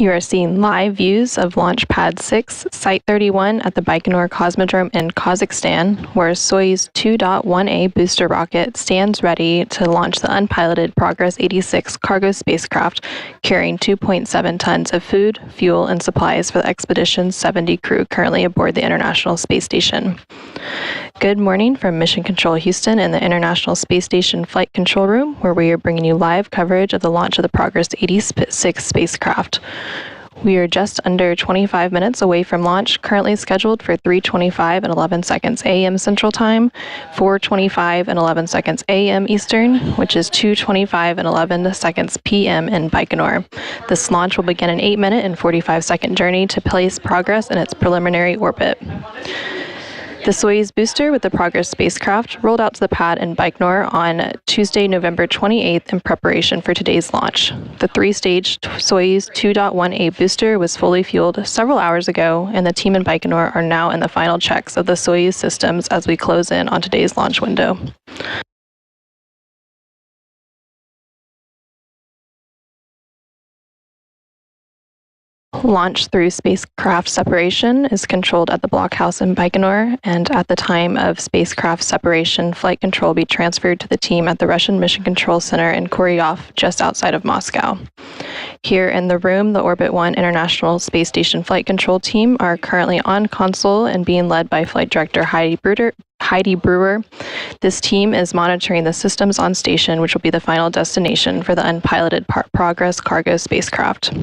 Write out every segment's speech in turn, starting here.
You are seeing live views of Launch Pad 6, Site 31 at the Baikonur Cosmodrome in Kazakhstan, where Soyuz 2.1a booster rocket stands ready to launch the unpiloted Progress 86 cargo spacecraft carrying 2.7 tons of food, fuel, and supplies for the Expedition 70 crew currently aboard the International Space Station. Good morning from Mission Control Houston in the International Space Station Flight Control Room, where we are bringing you live coverage of the launch of the Progress 86 spacecraft. We are just under 25 minutes away from launch, currently scheduled for 3:25 and 11 seconds a.m. Central Time, 4:25 and 11 seconds a.m. Eastern, which is 2:25 and 11 seconds p.m. in Baikonur. This launch will begin an 8-minute and 45-second journey to place Progress in its preliminary orbit. The Soyuz booster with the Progress spacecraft rolled out to the pad in Baikonur on Tuesday, November 28th in preparation for today's launch. The 3-stage Soyuz 2.1a booster was fully fueled several hours ago, and the team in Baikonur are now in the final checks of the Soyuz systems as we close in on today's launch window. Launch through spacecraft separation is controlled at the blockhouse in Baikonur, and at the time of spacecraft separation, flight control will be transferred to the team at the Russian Mission Control Center in Koryov, just outside of Moscow. Here in the room, the Orbit 1 International Space Station Flight Control Team are currently on console and being led by Flight Director Heidi Brewer. This team is monitoring the systems on station, which will be the final destination for the unpiloted Progress cargo spacecraft.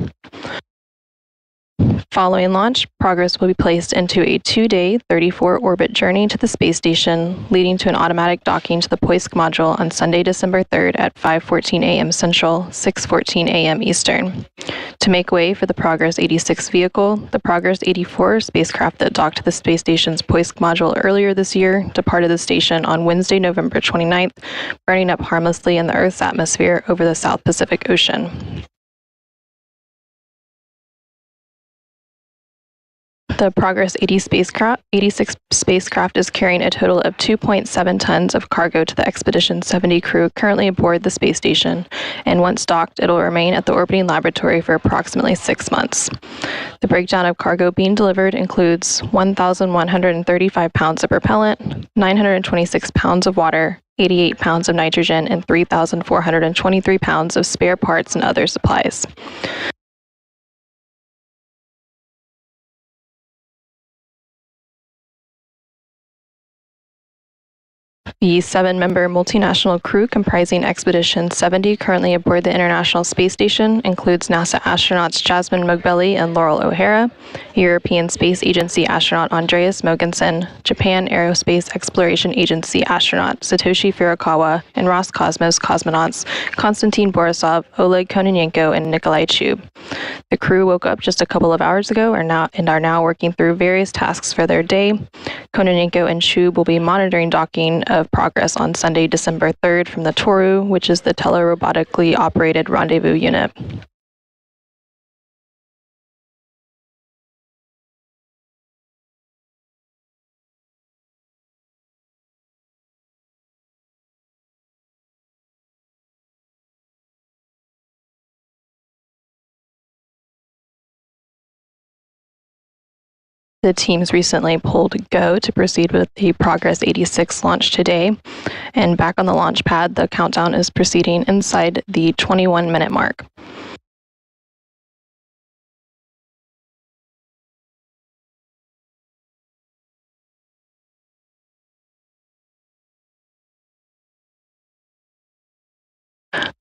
Following launch, Progress will be placed into a 2-day, 34-orbit journey to the space station, leading to an automatic docking to the Poisk module on Sunday, December 3rd at 5:14 a.m. Central, 6:14 a.m. Eastern. To make way for the Progress 86 vehicle, the Progress 84 spacecraft that docked to the space station's Poisk module earlier this year departed the station on Wednesday, November 29th, burning up harmlessly in the Earth's atmosphere over the South Pacific Ocean. The Progress 86 spacecraft is carrying a total of 2.7 tons of cargo to the Expedition 70 crew currently aboard the space station, and once docked, it will remain at the orbiting laboratory for approximately 6 months. The breakdown of cargo being delivered includes 1,135 pounds of propellant, 926 pounds of water, 88 pounds of nitrogen, and 3,423 pounds of spare parts and other supplies. The 7-member multinational crew comprising Expedition 70 currently aboard the International Space Station includes NASA astronauts Jasmine Mogbelli and Laurel O'Hara, European Space Agency astronaut Andreas Mogensen, Japan Aerospace Exploration Agency astronaut Satoshi Furukawa, and Roscosmos cosmonauts Konstantin Borisov, Oleg Kononenko, and Nikolai Chub. The crew woke up just a couple of hours ago are now working through various tasks for their day. Kononenko and Chub will be monitoring docking of Progress on Sunday, December 3rd from the Toru, which is the telerobotically operated rendezvous unit. The teams recently pulled go to proceed with the Progress 86 launch today, and back on the launch pad, the countdown is proceeding inside the 21-minute mark.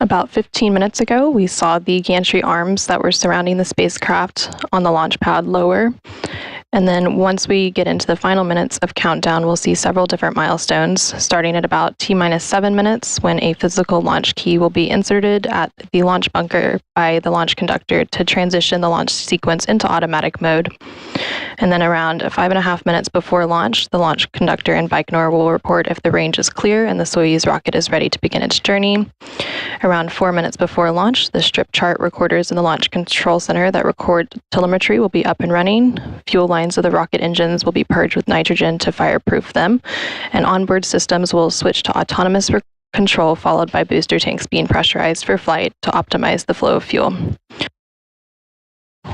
About 15 minutes ago, we saw the gantry arms that were surrounding the spacecraft on the launch pad lower. And then once we get into the final minutes of countdown, we'll see several different milestones, starting at about T-minus 7 minutes when a physical launch key will be inserted at the launch bunker by the launch conductor to transition the launch sequence into automatic mode. And then around 5.5 minutes before launch, the launch conductor in Baikonur will report if the range is clear and the Soyuz rocket is ready to begin its journey. Around 4 minutes before launch, the strip chart recorders in the Launch Control Center that record telemetry will be up and running. Fuel lines of the rocket engines will be purged with nitrogen to fireproof them, and onboard systems will switch to autonomous control, followed by booster tanks being pressurized for flight to optimize the flow of fuel.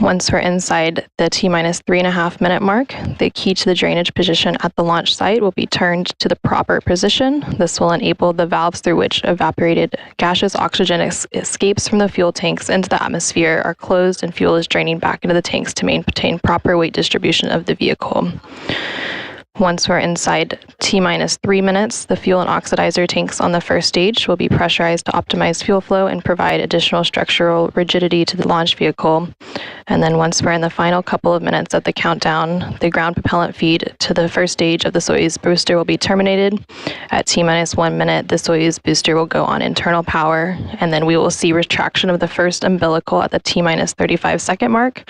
Once we're inside the T-minus 3.5 minute mark, the key to the drainage position at the launch site will be turned to the proper position. This will enable the valves through which evaporated gaseous oxygen escapes from the fuel tanks into the atmosphere are closed and fuel is draining back into the tanks to maintain proper weight distribution of the vehicle. Once we're inside T-minus 3 minutes, the fuel and oxidizer tanks on the first stage will be pressurized to optimize fuel flow and provide additional structural rigidity to the launch vehicle. And then once we're in the final couple of minutes of the countdown, the ground propellant feed to the first stage of the Soyuz booster will be terminated. At T-minus 1 minute, the Soyuz booster will go on internal power, and then we will see retraction of the first umbilical at the T-minus 35-second mark.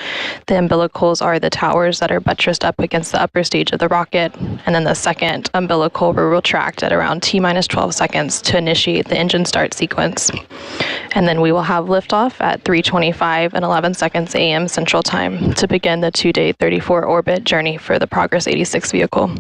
The umbilicals are the towers that are buttressed up against the upper stage of the rocket, and then the second umbilical will retract at around T-minus 12 seconds to initiate the engine start sequence. And then we will have liftoff at 3:25 and 11 seconds a.m. Central Time to begin the 2-day 34-orbit journey for the Progress 86 vehicle.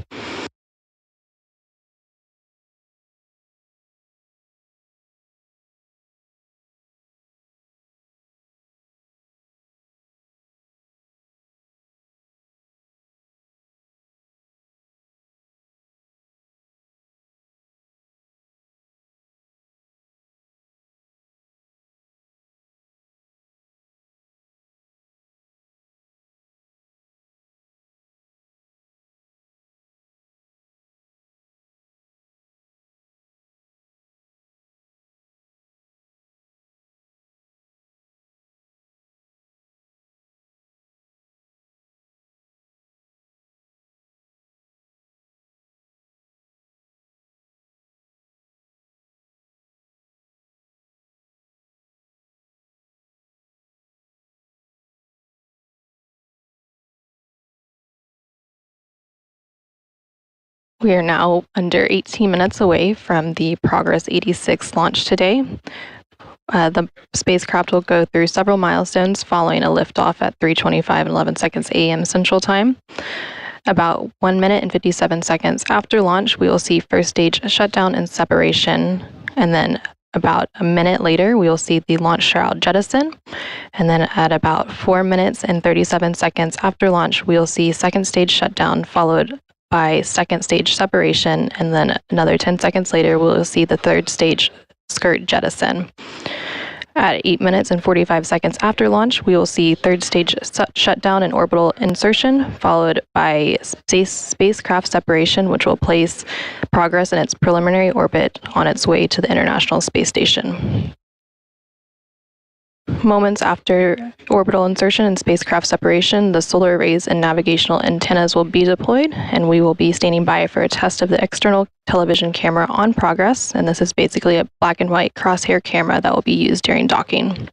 We are now under 18 minutes away from the Progress 86 launch today. The spacecraft will go through several milestones following a liftoff at 3:25 and 11 seconds a.m. Central Time. About 1 minute and 57 seconds after launch, we will see first stage shutdown and separation, and then about a minute later, we will see the launch shroud jettison. And then at about 4 minutes and 37 seconds after launch, we will see second stage shutdown, followed by second stage separation. And then another 10 seconds later, we'll see the third stage skirt jettison. At 8 minutes and 45 seconds after launch, we will see third stage shutdown and orbital insertion, followed by spacecraft separation, which will place Progress in its preliminary orbit on its way to the International Space Station. Moments after orbital insertion and spacecraft separation, the solar arrays and navigational antennas will be deployed, and we will be standing by for a test of the external television camera on Progress, and this is basically a black and white crosshair camera that will be used during docking.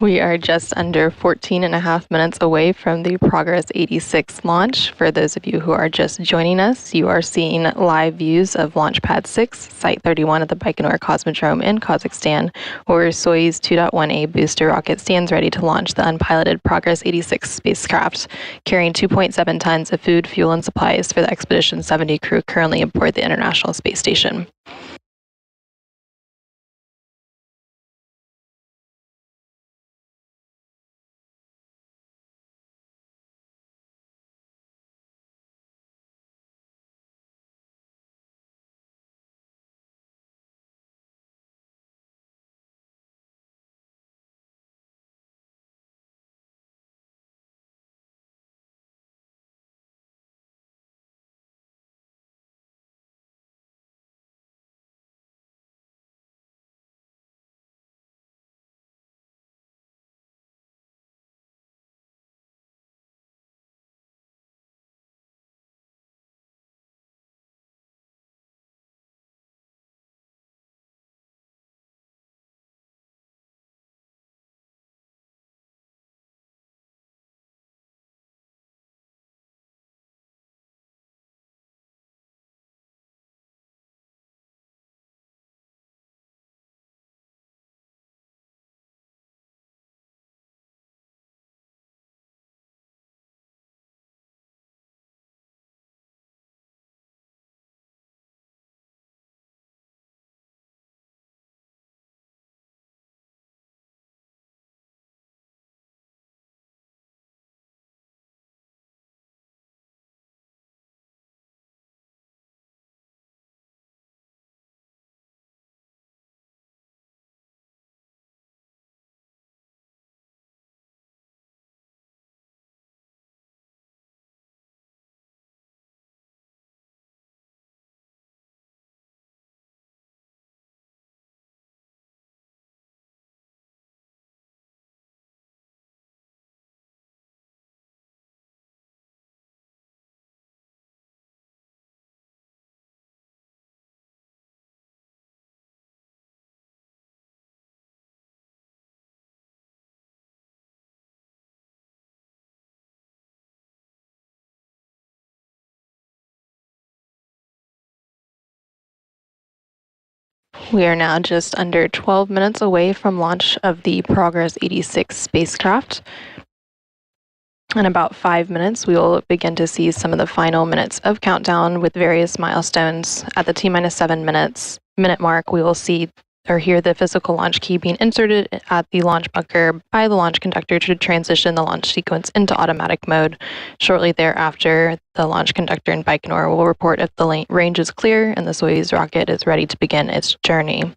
We are just under 14 and a half minutes away from the Progress 86 launch. For those of you who are just joining us, you are seeing live views of Launch Pad 6, Site 31 at the Baikonur Cosmodrome in Kazakhstan, where Soyuz 2.1a booster rocket stands ready to launch the unpiloted Progress 86 spacecraft, carrying 2.7 tons of food, fuel, and supplies for the Expedition 70 crew currently aboard the International Space Station. We are now just under 12 minutes away from launch of the Progress 86 spacecraft. In about 5 minutes, we will begin to see some of the final minutes of countdown with various milestones. At the T-minus 7 minute mark, we will see or hear the physical launch key being inserted at the launch bunker by the launch conductor to transition the launch sequence into automatic mode. Shortly thereafter, the launch conductor in Baikonur will report if the range is clear and the Soyuz rocket is ready to begin its journey.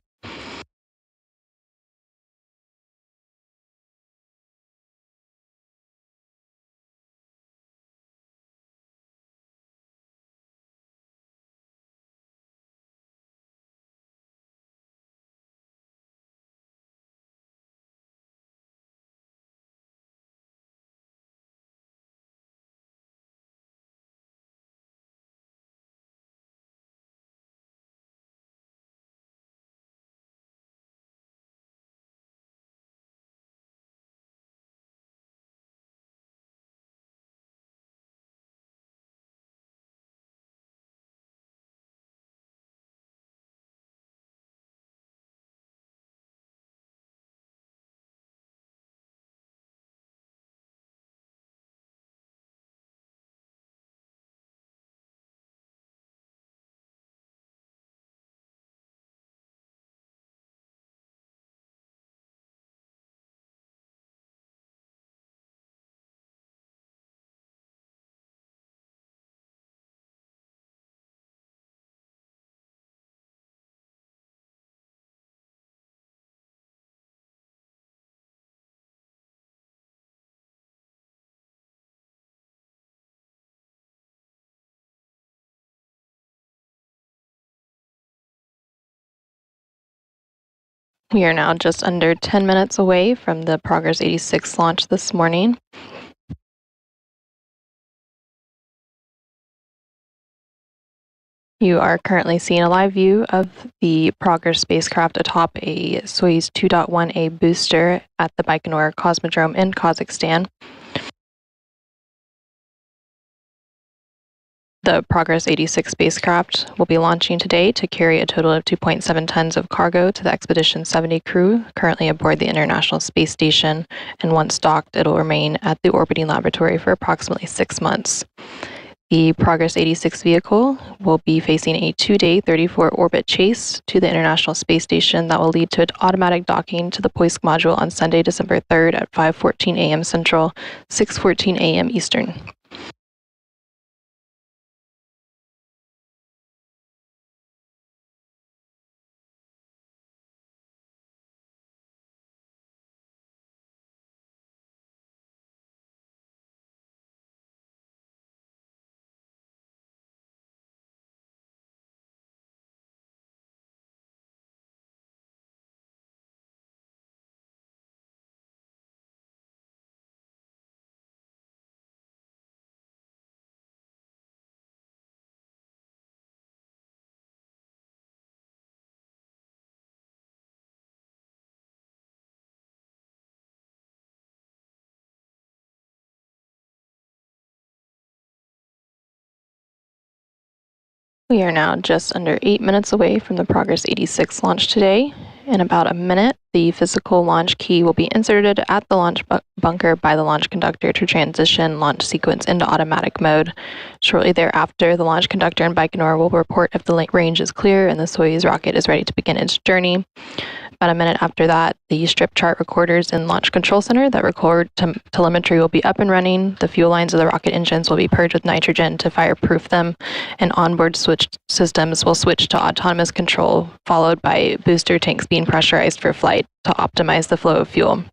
We are now just under 10 minutes away from the Progress 86 launch this morning. You are currently seeing a live view of the Progress spacecraft atop a Soyuz 2.1a booster at the Baikonur Cosmodrome in Kazakhstan. The Progress 86 spacecraft will be launching today to carry a total of 2.7 tons of cargo to the Expedition 70 crew currently aboard the International Space Station, and once docked, it'll remain at the orbiting laboratory for approximately 6 months. The Progress 86 vehicle will be facing a 2-day 34-orbit chase to the International Space Station that will lead to an automatic docking to the Poisk module on Sunday, December 3rd at 5:14 a.m. Central, 6:14 a.m. Eastern. We are now just under 8 minutes away from the Progress 86 launch today. In about a minute, the physical launch key will be inserted at the launch bunker by the launch conductor to transition launch sequence into automatic mode. Shortly thereafter, the launch conductor in Baikonur will report if the range is clear and the Soyuz rocket is ready to begin its journey. About a minute after that, the strip chart recorders in Launch Control Center that record telemetry will be up and running. The fuel lines of the rocket engines will be purged with nitrogen to fireproof them, and onboard switch systems will switch to autonomous control, followed by booster tanks being pressurized for flight to optimize the flow of fuel.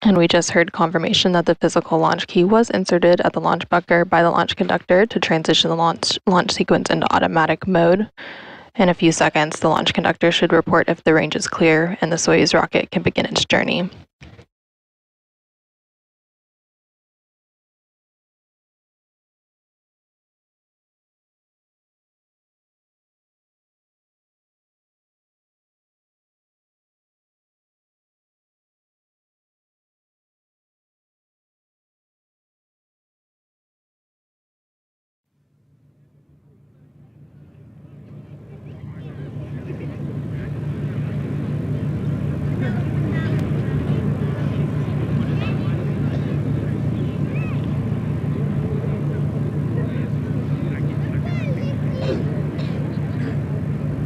And we just heard confirmation that the physical launch key was inserted at the launch bunker by the launch conductor to transition the launch sequence into automatic mode. In a few seconds, the launch conductor should report if the range is clear and the Soyuz rocket can begin its journey.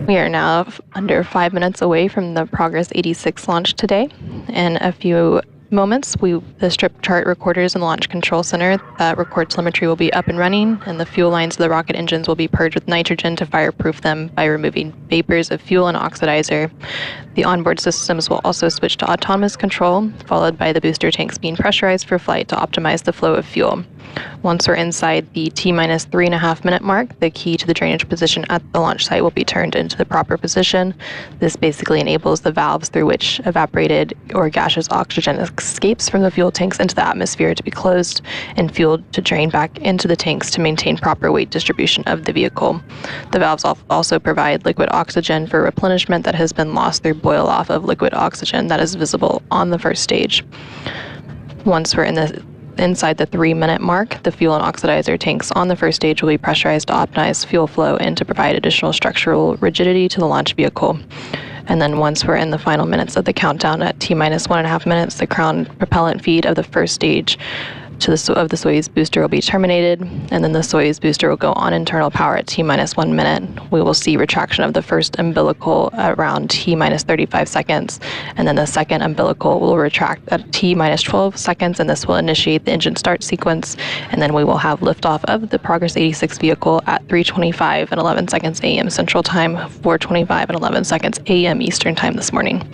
We are now under 5 minutes away from the Progress 86 launch today. In a few moments, the strip chart recorders in the Launch Control Center that record telemetry will be up and running, and the fuel lines of the rocket engines will be purged with nitrogen to fireproof them by removing vapors of fuel and oxidizer. The onboard systems will also switch to autonomous control, followed by the booster tanks being pressurized for flight to optimize the flow of fuel. Once we're inside the T-minus 3.5 minute mark, the key to the drainage position at the launch site will be turned into the proper position. This basically enables the valves through which evaporated or gaseous oxygen escapes from the fuel tanks into the atmosphere to be closed and fuel to drain back into the tanks to maintain proper weight distribution of the vehicle. The valves also provide liquid oxygen for replenishment that has been lost through boil off of liquid oxygen that is visible on the first stage. Once we're inside the 3-minute mark, the fuel and oxidizer tanks on the first stage will be pressurized to optimize fuel flow and to provide additional structural rigidity to the launch vehicle. And then once we're in the final minutes of the countdown at T-minus 1.5 minutes, the crown propellant feed of the first stage of the Soyuz booster will be terminated, and then the Soyuz booster will go on internal power at T-minus 1 minute. We will see retraction of the first umbilical around T-minus 35 seconds, and then the second umbilical will retract at T-minus 12 seconds, and this will initiate the engine start sequence, and then we will have liftoff of the Progress 86 vehicle at 3:25 and 11 seconds a.m. Central Time, 4:25 and 11 seconds a.m. Eastern Time this morning.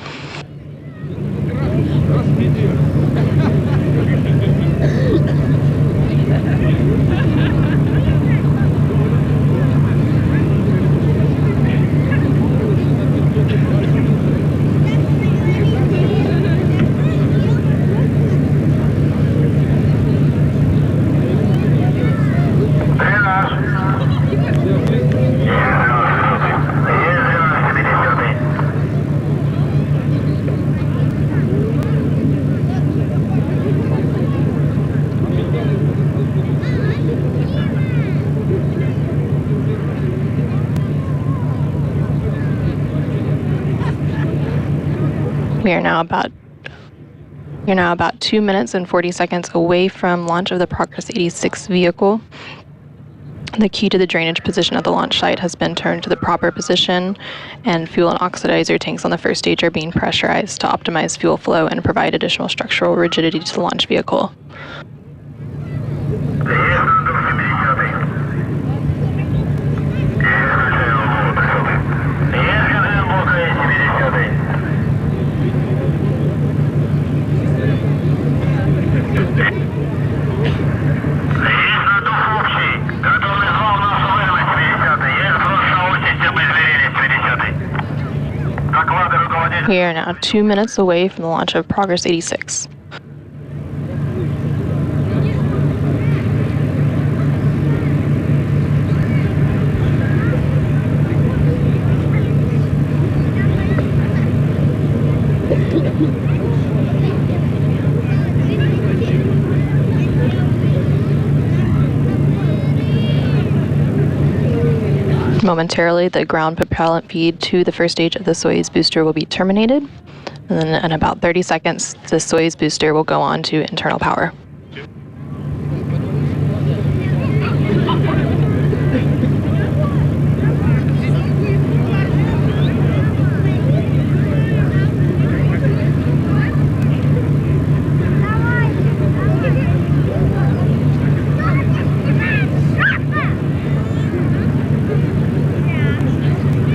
You're now about 2 minutes and 40 seconds away from launch of the Progress 86 vehicle. The key to the drainage position at the launch site has been turned to the proper position, and fuel and oxidizer tanks on the first stage are being pressurized to optimize fuel flow and provide additional structural rigidity to the launch vehicle. We are now 2 minutes away from the launch of Progress 86. Momentarily, the ground propellant feed to the first stage of the Soyuz booster will be terminated, and then in about 30 seconds, the Soyuz booster will go on to internal power.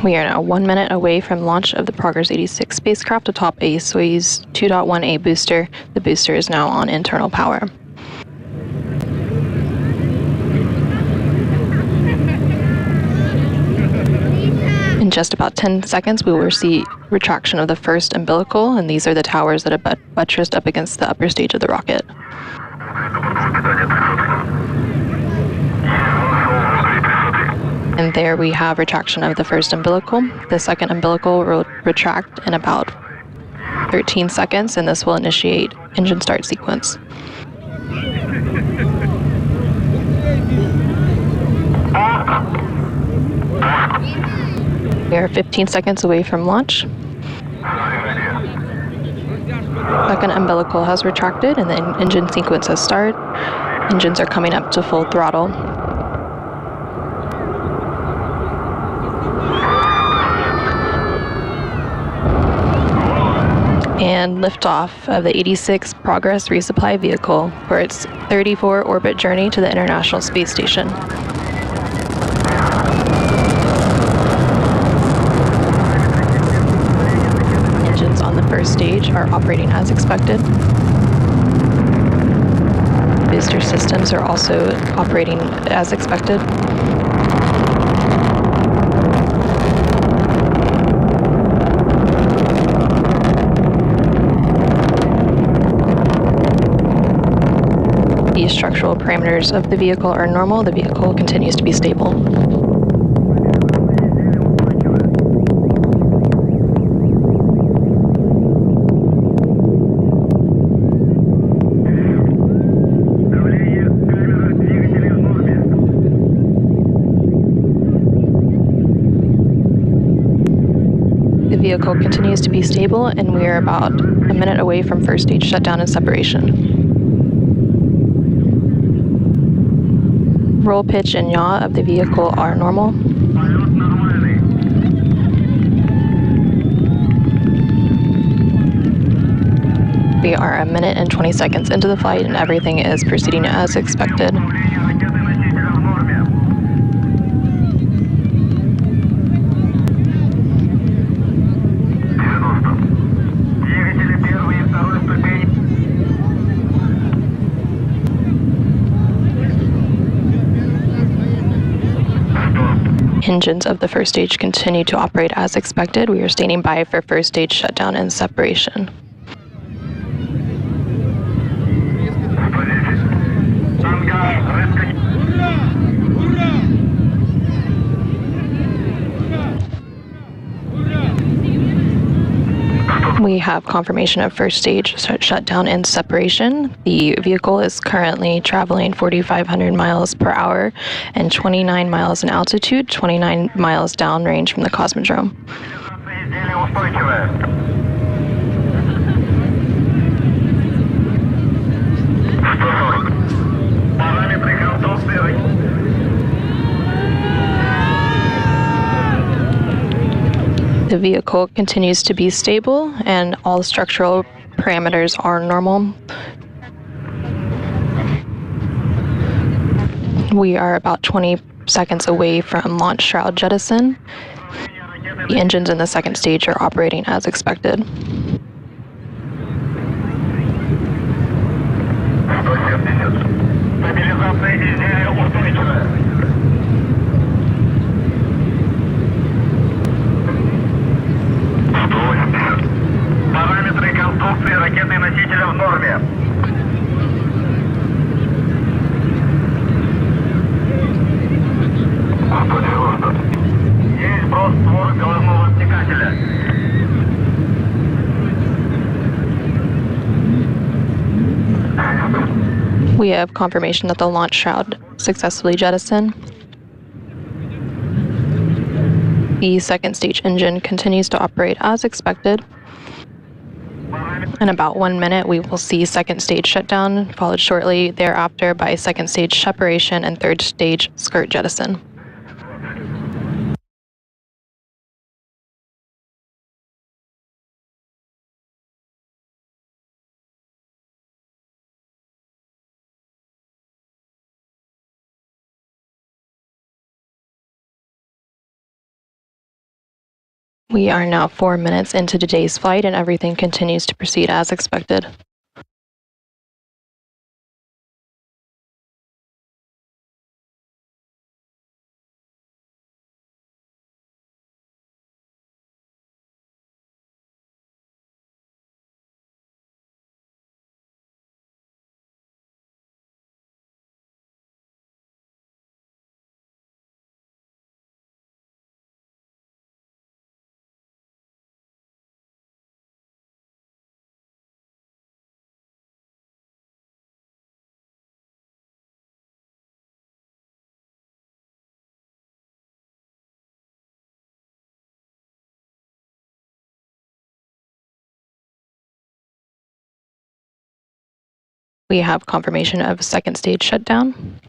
We are now 1 minute away from launch of the Progress 86 spacecraft atop a Soyuz 2.1a booster. The booster is now on internal power. In just about 10 seconds, we will see retraction of the first umbilical, and these are the towers that are buttressed up against the upper stage of the rocket. And there we have retraction of the first umbilical. The second umbilical will retract in about 13 seconds, and this will initiate engine start sequence. We are 15 seconds away from launch. Second umbilical has retracted, and the engine sequence has started. Engines are coming up to full throttle. And liftoff of the 86 Progress resupply vehicle for its 34 orbit journey to the International Space Station. Engines on the first stage are operating as expected. booster systems are also operating as expected. The structural parameters of the vehicle are normal. The vehicle continues to be stable. The vehicle continues to be stable, and we are about a minute away from first stage shutdown and separation. Roll, pitch, and yaw of the vehicle are normal. We are a minute and 20 seconds into the flight, and everything is proceeding as expected. Engines of the first stage continue to operate as expected. We are standing by for first stage shutdown and separation. We have confirmation of first stage shutdown and separation. The vehicle is currently traveling 4,500 miles per hour and 29 miles in altitude, 29 miles downrange from the Cosmodrome. The vehicle continues to be stable, and all structural parameters are normal. We are about 20 seconds away from launch shroud jettison. The engines in the second stage are operating as expected. We have confirmation that the launch shroud successfully jettisoned. The second stage engine continues to operate as expected. In about 1 minute, we will see second stage shutdown, followed shortly thereafter by second stage separation and third stage skirt jettison. We are now 4 minutes into today's flight, and everything continues to proceed as expected. We have confirmation of second stage shutdown.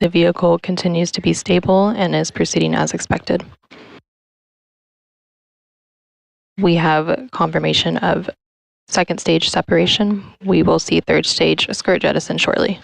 The vehicle continues to be stable and is proceeding as expected. We have confirmation of second stage separation. We will see third stage skirt jettison shortly.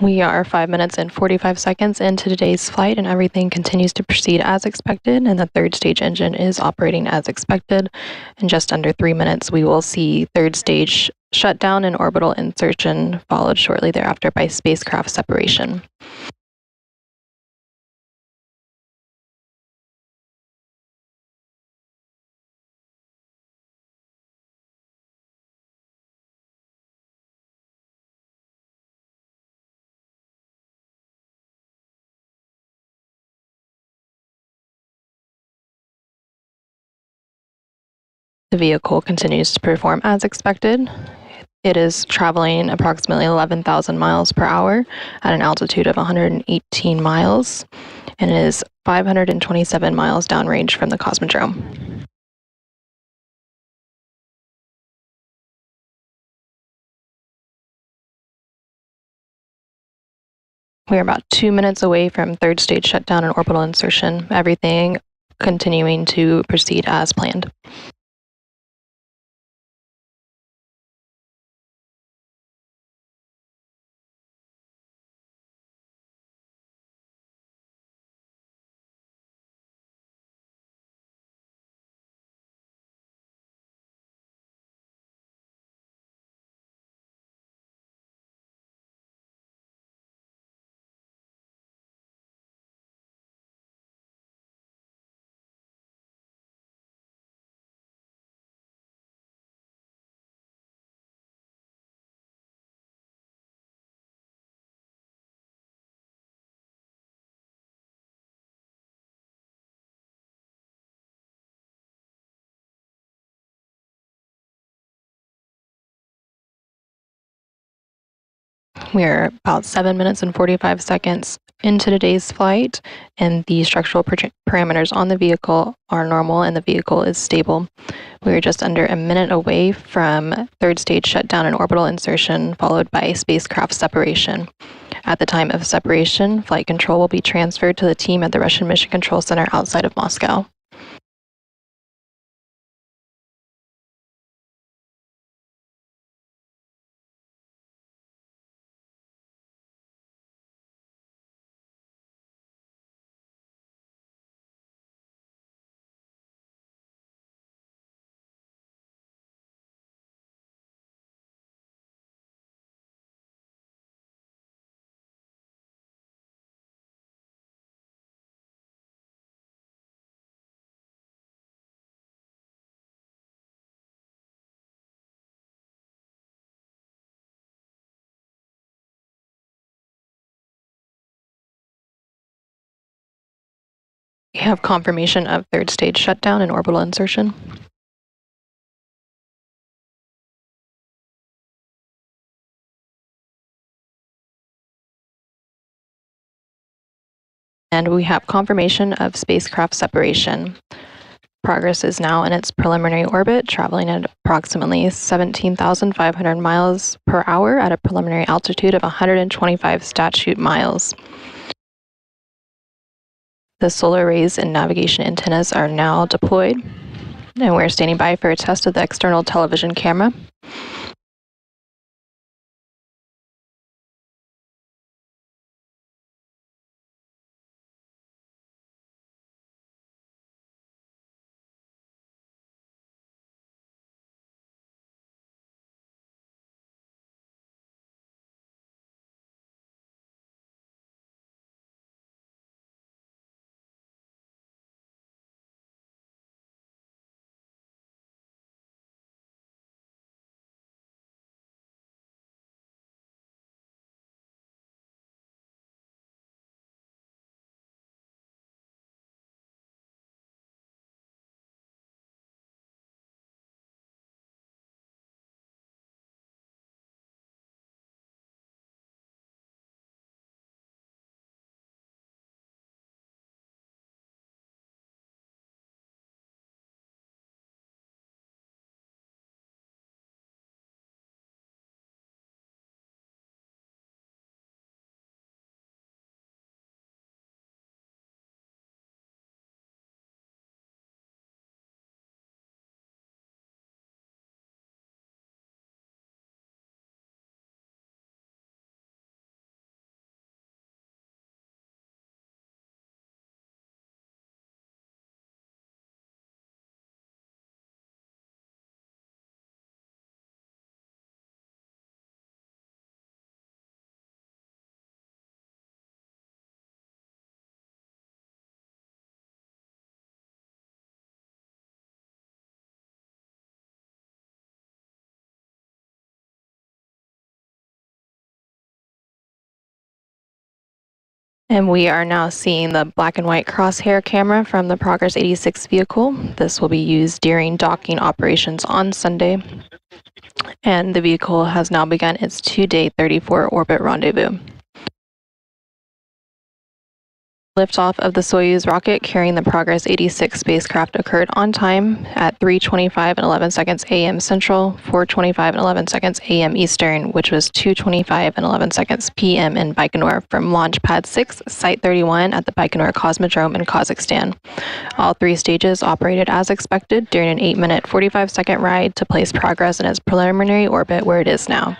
We are 5 minutes and 45 seconds into today's flight, and everything continues to proceed as expected, and the third stage engine is operating as expected. In just under 3 minutes, we will see third stage shutdown and orbital insertion, followed shortly thereafter by spacecraft separation. The vehicle continues to perform as expected. It is traveling approximately 11,000 miles per hour at an altitude of 118 miles and is 527 miles downrange from the Cosmodrome. We are about 2 minutes away from third stage shutdown and orbital insertion, everything continuing to proceed as planned. We are about 7 minutes and 45 seconds into today's flight, and the structural parameters on the vehicle are normal and the vehicle is stable. We are just under a minute away from third stage shutdown and orbital insertion, followed by spacecraft separation. At the time of separation, flight control will be transferred to the team at the Russian Mission Control Center outside of Moscow. We have confirmation of third stage shutdown and orbital insertion. And we have confirmation of spacecraft separation. Progress is now in its preliminary orbit, traveling at approximately 17,500 miles per hour at a preliminary altitude of 125 statute miles. The solar arrays and navigation antennas are now deployed, and we're standing by for a test of the external television camera. And we are now seeing the black and white crosshair camera from the Progress 86 vehicle. This will be used during docking operations on Sunday. And the vehicle has now begun its 2-day 34 orbit rendezvous. Liftoff of the Soyuz rocket carrying the Progress 86 spacecraft occurred on time at 3:25 and 11 seconds a.m. Central, 4:25 and 11 seconds a.m. Eastern, which was 2:25 and 11 seconds p.m. in Baikonur from Launch Pad 6, Site 31 at the Baikonur Cosmodrome in Kazakhstan. All three stages operated as expected during an 8-minute 45-second ride to place Progress in its preliminary orbit where it is now.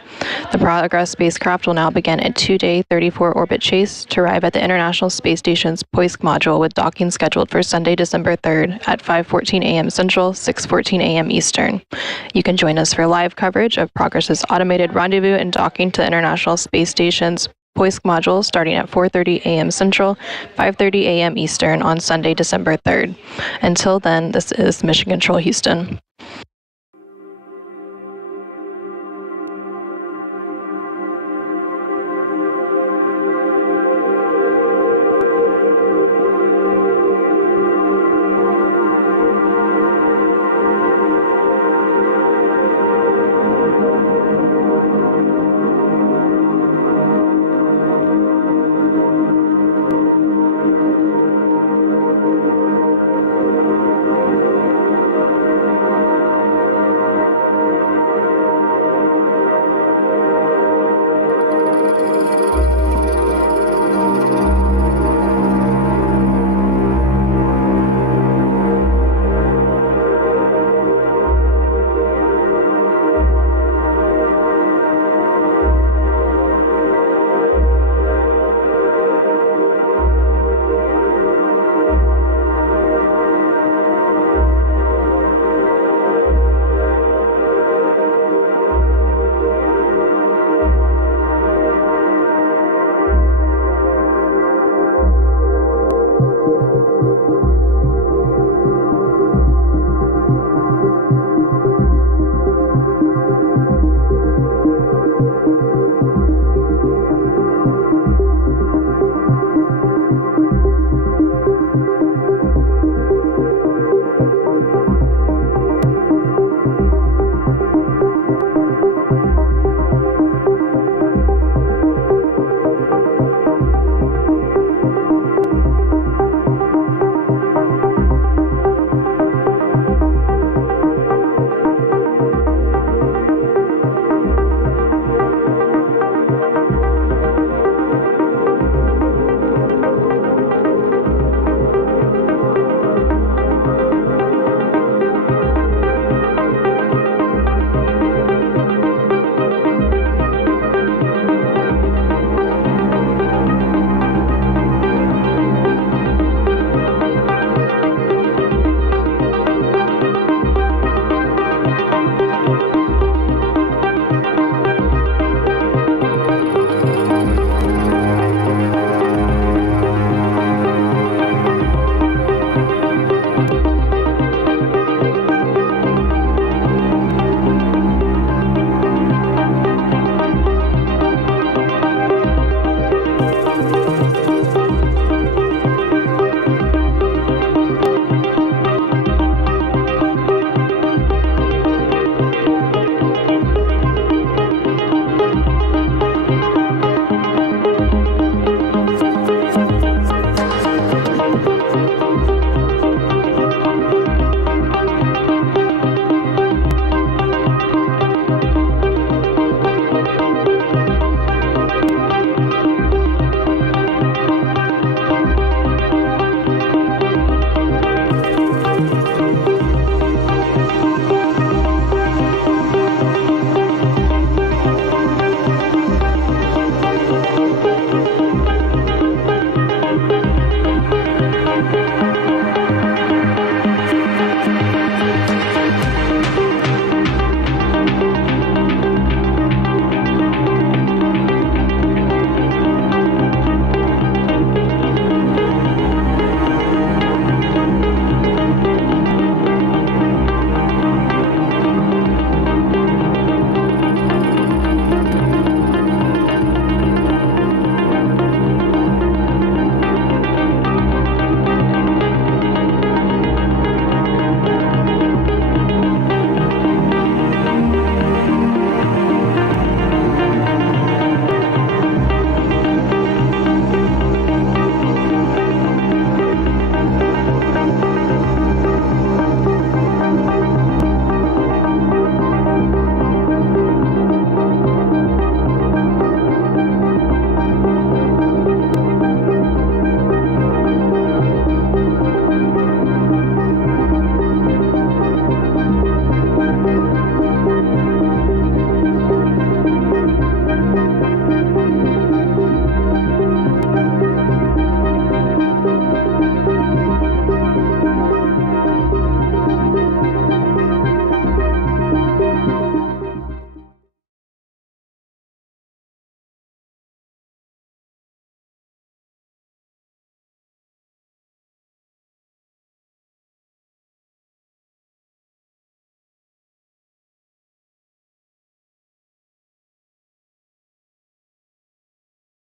The Progress spacecraft will now begin a 2-day 34 orbit chase to arrive at the International Space Station's Poisk module with docking scheduled for Sunday, December 3rd at 5:14 a.m. Central, 6:14 a.m. Eastern. You can join us for live coverage of Progress's automated rendezvous and docking to the International Space Station's Poisk module starting at 4:30 a.m. Central, 5:30 a.m. Eastern on Sunday, December 3rd. Until then, this is Mission Control Houston.